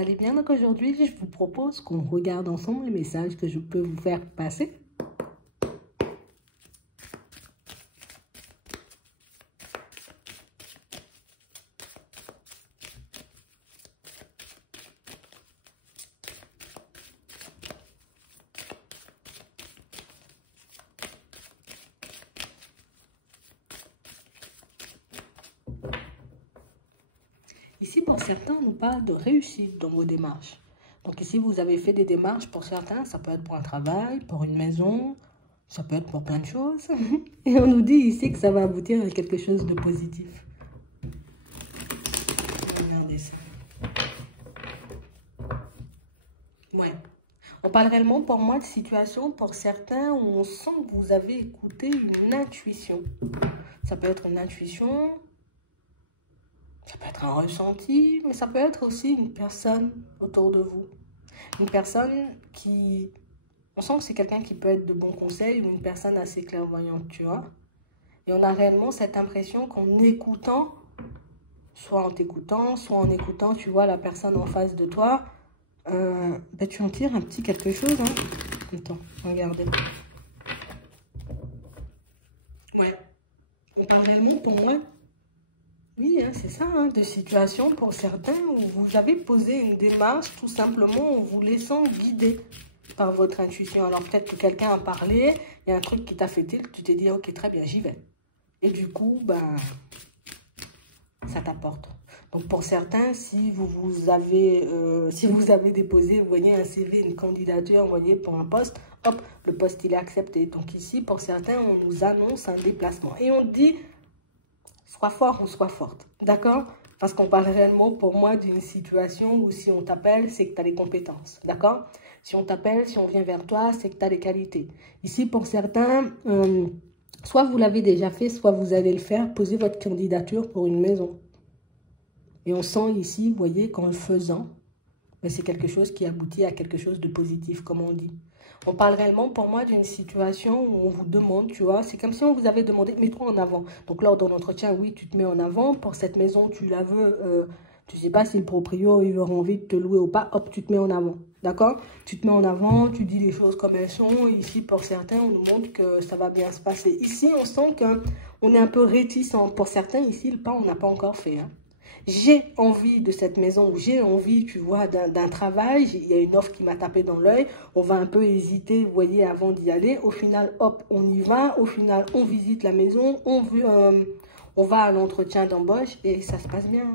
allez bien. Donc aujourd'hui, je vous propose qu'on regarde ensemble les messages que je peux vous faire passer. Ici, pour certains, on nous parle de réussite dans vos démarches. Donc ici, vous avez fait des démarches pour certains, ça peut être pour un travail, pour une maison, ça peut être pour plein de choses. Et on nous dit ici que ça va aboutir à quelque chose de positif. Regardez ça. Ouais. On parle réellement pour moi de situation pour certains où on sent que vous avez écouté une intuition. Ça peut être une intuition... Ça peut être un ressenti, mais ça peut être aussi une personne autour de vous. Une personne qui... On sent que c'est quelqu'un qui peut être de bons conseils ou une personne assez clairvoyante, tu vois. Et on a réellement cette impression qu'en écoutant, soit en t'écoutant, soit en écoutant, tu vois, la personne en face de toi, ben, tu en tires un petit quelque chose. Hein. Attends, regardez. Ouais. On parle réellement pour moi... Oui, hein, c'est ça, hein, de situation pour certains où vous avez posé une démarche tout simplement en vous laissant guider par votre intuition. Alors peut-être que quelqu'un a parlé, il y a un truc qui t'a fait tilt, tu t'es dit ok très bien j'y vais. Et du coup, ben, ça t'apporte. Donc pour certains, si vous avez déposé, vous voyez un CV, une candidature, vous voyez pour un poste, hop, le poste il est accepté. Donc ici, pour certains, on nous annonce un déplacement. Et on dit... Sois fort ou sois forte, d'accord? Parce qu'on parle réellement pour moi d'une situation où si on t'appelle, c'est que tu as des compétences, d'accord? Si on t'appelle, si on vient vers toi, c'est que tu as des qualités. Ici, pour certains, soit vous l'avez déjà fait, soit vous allez le faire, posez votre candidature pour une maison. Et on sent ici, vous voyez, qu'en le faisant, c'est quelque chose qui aboutit à quelque chose de positif, comme on dit. On parle réellement pour moi d'une situation où on vous demande, tu vois, c'est comme si on vous avait demandé, mets-toi en avant. Donc lors d'un entretien, oui, tu te mets en avant. Pour cette maison, tu la veux, tu ne sais pas si le proprio il aura envie de te louer ou pas, hop, tu te mets en avant. D'accord? Tu te mets en avant, tu dis les choses comme elles sont. Ici, pour certains, on nous montre que ça va bien se passer. Ici, on sent qu'on est un peu réticent. Pour certains, ici, le pas, on n'a pas encore fait, hein. J'ai envie de cette maison, j'ai envie, tu vois, d'un travail. Il y a une offre qui m'a tapé dans l'œil. On va un peu hésiter, vous voyez, avant d'y aller. Au final, hop, on y va. Au final, on visite la maison. On va à l'entretien d'embauche et ça se passe bien.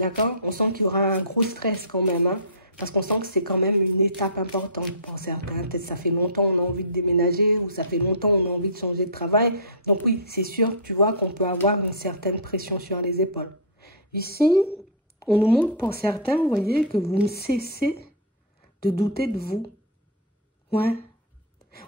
D'accord? On sent qu'il y aura un gros stress quand même, hein, parce qu'on sent que c'est quand même une étape importante pour certains. Peut-être ça fait longtemps on a envie de déménager ou ça fait longtemps on a envie de changer de travail. Donc oui, c'est sûr, tu vois, qu'on peut avoir une certaine pression sur les épaules. Ici, on nous montre pour certains, vous voyez, que vous ne cessez de douter de vous. Ouais.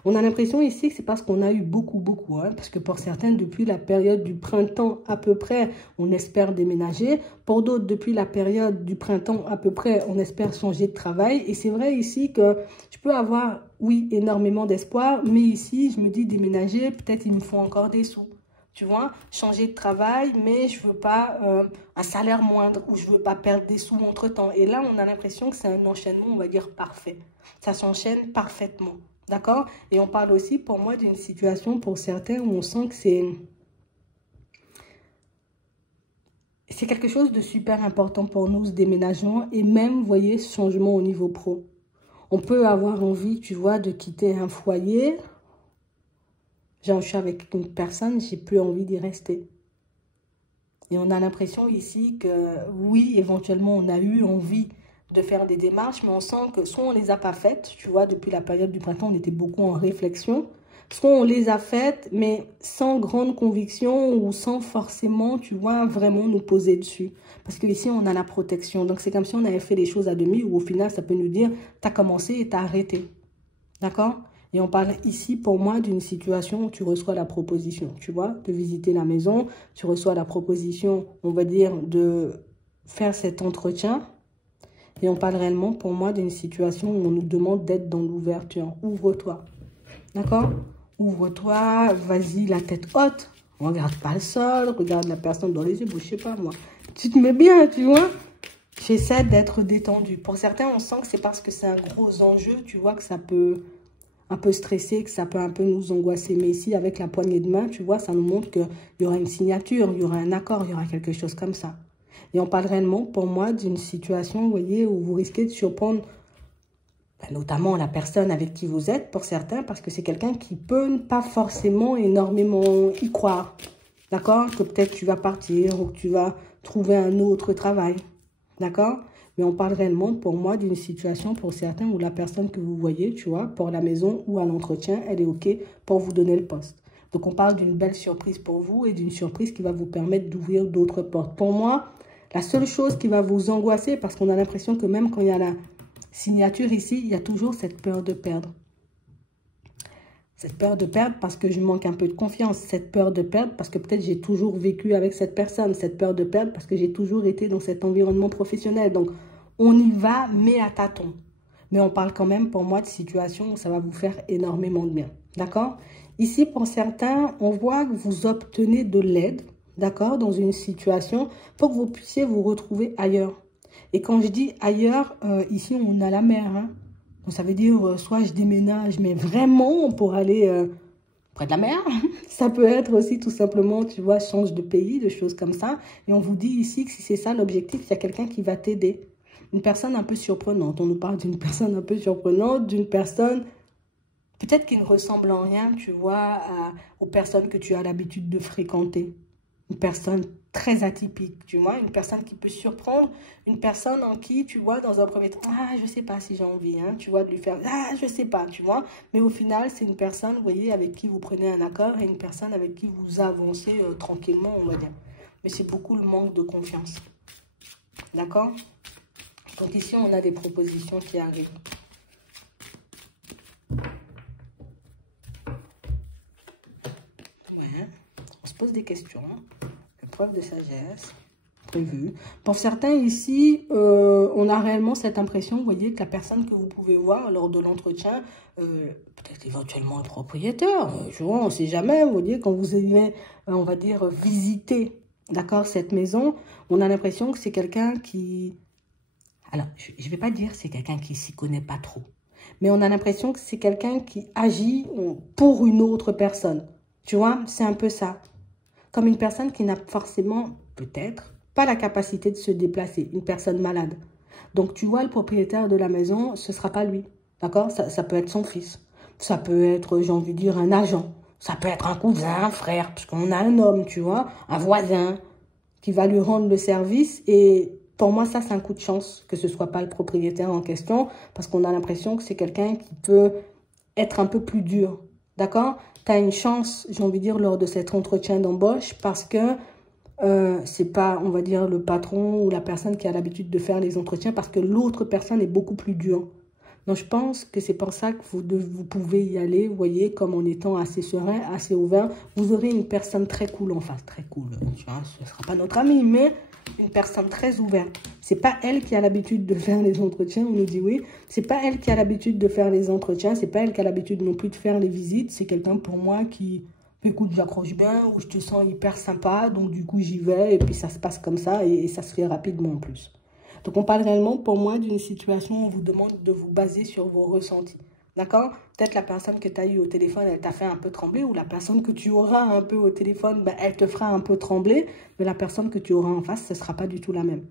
On a l'impression ici que c'est parce qu'on a eu beaucoup, hein, parce que pour certains, depuis la période du printemps à peu près, on espère déménager. Pour d'autres, depuis la période du printemps à peu près, on espère changer de travail. Et c'est vrai ici que je peux avoir, oui, énormément d'espoir, mais ici, je me dis déménager, peut-être il me faut encore des sous. Tu vois, changer de travail, mais je veux pas un salaire moindre ou je veux pas perdre des sous entre-temps. Et là, on a l'impression que c'est un enchaînement, on va dire, parfait. Ça s'enchaîne parfaitement. D'accord? Et on parle aussi pour moi d'une situation pour certains où on sent que c'est quelque chose de super important pour nous, ce déménagement. Et même, vous voyez, ce changement au niveau pro. On peut avoir envie, tu vois, de quitter un foyer. Genre, je suis avec une personne, j'ai plus envie d'y rester. Et on a l'impression ici que, oui, éventuellement, on a eu envie de faire des démarches, mais on sent que soit on les a pas faites, tu vois, depuis la période du printemps, on était beaucoup en réflexion, soit on les a faites, mais sans grande conviction ou sans forcément, tu vois, vraiment nous poser dessus. Parce que ici, on a la protection. Donc, c'est comme si on avait fait les choses à demi, ou au final, ça peut nous dire, tu as commencé et tu as arrêté. D'accord? Et on parle ici, pour moi, d'une situation où tu reçois la proposition, tu vois, de visiter la maison. Tu reçois la proposition, on va dire, de faire cet entretien. Et on parle réellement, pour moi, d'une situation où on nous demande d'être dans l'ouverture. Ouvre-toi. D'accord? Ouvre-toi, vas-y, la tête haute. Regarde pas le sol, regarde la personne dans les yeux, je sais pas moi. Tu te mets bien, tu vois? j'essaie d'être détendue. Pour certains, on sent que c'est parce que c'est un gros enjeu, tu vois, que ça peut un peu stresser, que ça peut un peu nous angoisser. Mais ici, avec la poignée de main, tu vois, ça nous montre qu'il y aura une signature, il y aura un accord, il y aura quelque chose comme ça. Et on parle réellement, pour moi, d'une situation, vous voyez, où vous risquez de surprendre notamment la personne avec qui vous êtes, pour certains, parce que c'est quelqu'un qui peut pas forcément énormément y croire. D'accord? Que peut-être tu vas partir ou que tu vas trouver un autre travail. D'accord? Mais on parle réellement, pour moi, d'une situation pour certains où la personne que vous voyez, tu vois, pour la maison ou à l'entretien, elle est OK pour vous donner le poste. Donc, on parle d'une belle surprise pour vous et d'une surprise qui va vous permettre d'ouvrir d'autres portes. Pour moi, la seule chose qui va vous angoisser, parce qu'on a l'impression que même quand il y a la signature ici, il y a toujours cette peur de perdre. Cette peur de perdre parce que je manque un peu de confiance. Cette peur de perdre parce que peut-être j'ai toujours vécu avec cette personne. Cette peur de perdre parce que j'ai toujours été dans cet environnement professionnel. Donc, on y va, mais à tâtons. Mais on parle quand même, pour moi, de situation où ça va vous faire énormément de bien. D'accord? Ici, pour certains, on voit que vous obtenez de l'aide, d'accord, dans une situation pour que vous puissiez vous retrouver ailleurs. Et quand je dis ailleurs, ici, on a la mer, hein. Donc, ça veut dire, soit je déménage, mais vraiment pour aller près de la mer. Ça peut être aussi tout simplement, tu vois, change de pays, de choses comme ça. Et on vous dit ici que si c'est ça l'objectif, il y a quelqu'un qui va t'aider. Une personne un peu surprenante. On nous parle d'une personne un peu surprenante, d'une personne peut-être qui ne ressemble en rien, tu vois, aux personnes que tu as l'habitude de fréquenter. Une personne très atypique, tu vois, une personne qui peut surprendre, une personne en qui, tu vois, dans un premier temps, ah, je sais pas si j'ai envie, hein, tu vois, de lui faire, ah, je sais pas, tu vois, mais au final, c'est une personne, vous voyez, avec qui vous prenez un accord et une personne avec qui vous avancez tranquillement, on va dire. Mais c'est beaucoup le manque de confiance, d'accord? Donc ici, on a des propositions qui arrivent. Ouais, on se pose des questions, preuve de sagesse. Prévu. Pour certains ici, on a réellement cette impression, vous voyez, que la personne que vous pouvez voir lors de l'entretien, peut-être éventuellement le propriétaire, tu vois, on ne sait jamais, vous voyez, quand vous allez, on va dire, visiter, d'accord, cette maison, on a l'impression que c'est quelqu'un qui... Alors, je ne vais pas dire c'est quelqu'un qui s'y connaît pas trop, mais on a l'impression que c'est quelqu'un qui agit pour une autre personne. Tu vois, c'est un peu ça. Comme une personne qui n'a forcément, peut-être, pas la capacité de se déplacer, une personne malade. Donc, tu vois, le propriétaire de la maison, ce ne sera pas lui, d'accord? Ça peut être son fils, ça peut être, j'ai envie de dire, un agent, ça peut être un cousin, un frère, parce qu'on a un homme, tu vois, un voisin qui va lui rendre le service. Et pour moi, ça, c'est un coup de chance que ce ne soit pas le propriétaire en question, parce qu'on a l'impression que c'est quelqu'un qui peut être un peu plus dur, d'accord? Tu as une chance, j'ai envie de dire, lors de cet entretien d'embauche parce que c'est pas, on va dire, le patron ou la personne qui a l'habitude de faire les entretiens parce que l'autre personne est beaucoup plus dure. Donc, je pense que c'est pour ça que vous pouvez y aller, vous voyez, comme en étant assez serein, assez ouvert. Vous aurez une personne très cool en face, très cool. Tu vois, ce ne sera pas notre ami, mais une personne très ouverte. C'est pas elle qui a l'habitude de faire les entretiens, on nous dit oui. C'est pas elle qui a l'habitude de faire les entretiens, c'est pas elle qui a l'habitude non plus de faire les visites. C'est quelqu'un pour moi qui, écoute, j'accroche bien, ou je te sens hyper sympa, donc du coup j'y vais, et puis ça se passe comme ça, et ça se fait rapidement en plus. Donc on parle réellement pour moi d'une situation où on vous demande de vous baser sur vos ressentis. D'accord? Peut-être la personne que tu as eue au téléphone, elle t'a fait un peu trembler, ou la personne que tu auras un peu au téléphone, ben, elle te fera un peu trembler, mais la personne que tu auras en face, ce ne sera pas du tout la même.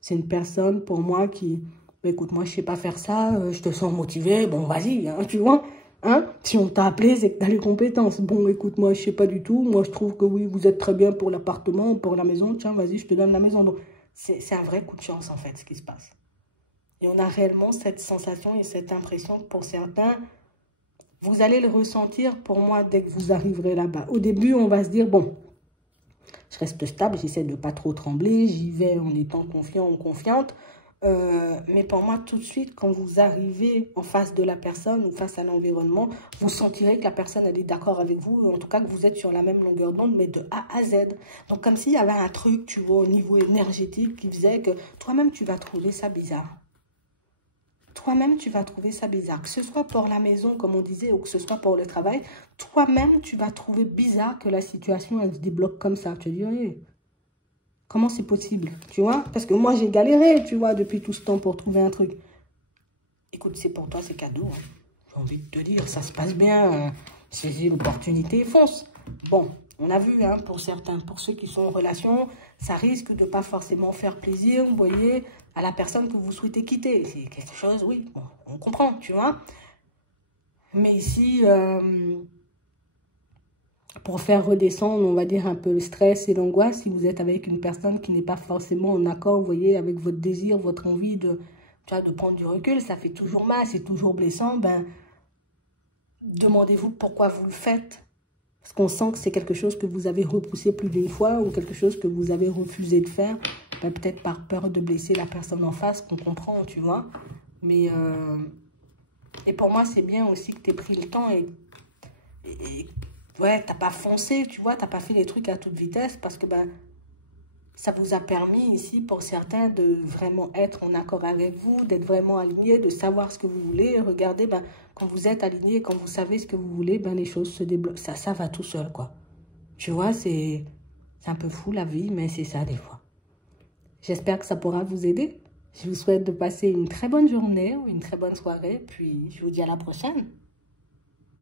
C'est une personne, pour moi, qui, ben, écoute, moi, je ne sais pas faire ça, je te sens motivé, bon, vas-y, hein, tu vois, hein? Si on t'a appelé, c'est que tu as les compétences. Bon, écoute, moi, je ne sais pas du tout, moi, je trouve que oui, vous êtes très bien pour l'appartement, pour la maison, tiens, vas-y, je te donne la maison. Donc, c'est un vrai coup de chance, en fait, ce qui se passe. Et on a réellement cette sensation et cette impression que pour certains, vous allez le ressentir pour moi dès que vous arriverez là-bas. Au début, on va se dire, bon, je reste stable, j'essaie de ne pas trop trembler, j'y vais en étant confiant ou confiante. Mais pour moi, tout de suite, quand vous arrivez en face de la personne ou face à l'environnement, vous sentirez que la personne, elle est d'accord avec vous, en tout cas que vous êtes sur la même longueur d'onde, mais de A à Z. Donc, comme s'il y avait un truc, tu vois, au niveau énergétique qui faisait que toi-même, tu vas trouver ça bizarre. Toi-même, tu vas trouver ça bizarre. Que ce soit pour la maison, comme on disait, ou que ce soit pour le travail, toi-même, tu vas trouver bizarre que la situation, elle se débloque comme ça. Tu vas dire, oui, Comment c'est possible, tu vois? Parce que moi, j'ai galéré, tu vois, depuis tout ce temps pour trouver un truc. Écoute, c'est pour toi, c'est cadeau. Hein. J'ai envie de te dire, ça se passe bien. Saisis l'opportunité et fonce. Bon, on a vu, hein, pour certains, pour ceux qui sont en relation, ça risque de pas forcément faire plaisir, vous voyez, à la personne que vous souhaitez quitter. C'est quelque chose, oui, bon, on comprend, tu vois. Mais ici, pour faire redescendre, on va dire, un peu le stress et l'angoisse, si vous êtes avec une personne qui n'est pas forcément en accord, vous voyez, avec votre désir, votre envie de, tu vois, de prendre du recul, ça fait toujours mal, c'est toujours blessant, ben, demandez-vous pourquoi vous le faites. Parce qu'on sent que c'est quelque chose que vous avez repoussé plus d'une fois ou quelque chose que vous avez refusé de faire, ben, peut-être par peur de blesser la personne en face, qu'on comprend, tu vois. Mais, et pour moi, c'est bien aussi que tu aies pris le temps et ouais, t'as pas foncé, tu vois, t'as pas fait les trucs à toute vitesse parce que ben, ça vous a permis ici pour certains de vraiment être en accord avec vous, d'être vraiment aligné, de savoir ce que vous voulez. Regardez, ben, quand vous êtes aligné, quand vous savez ce que vous voulez, ben, les choses se débloquent. Ça va tout seul, quoi. Tu vois, c'est un peu fou la vie, mais c'est ça des fois. J'espère que ça pourra vous aider. Je vous souhaite de passer une très bonne journée ou une très bonne soirée, puis je vous dis à la prochaine.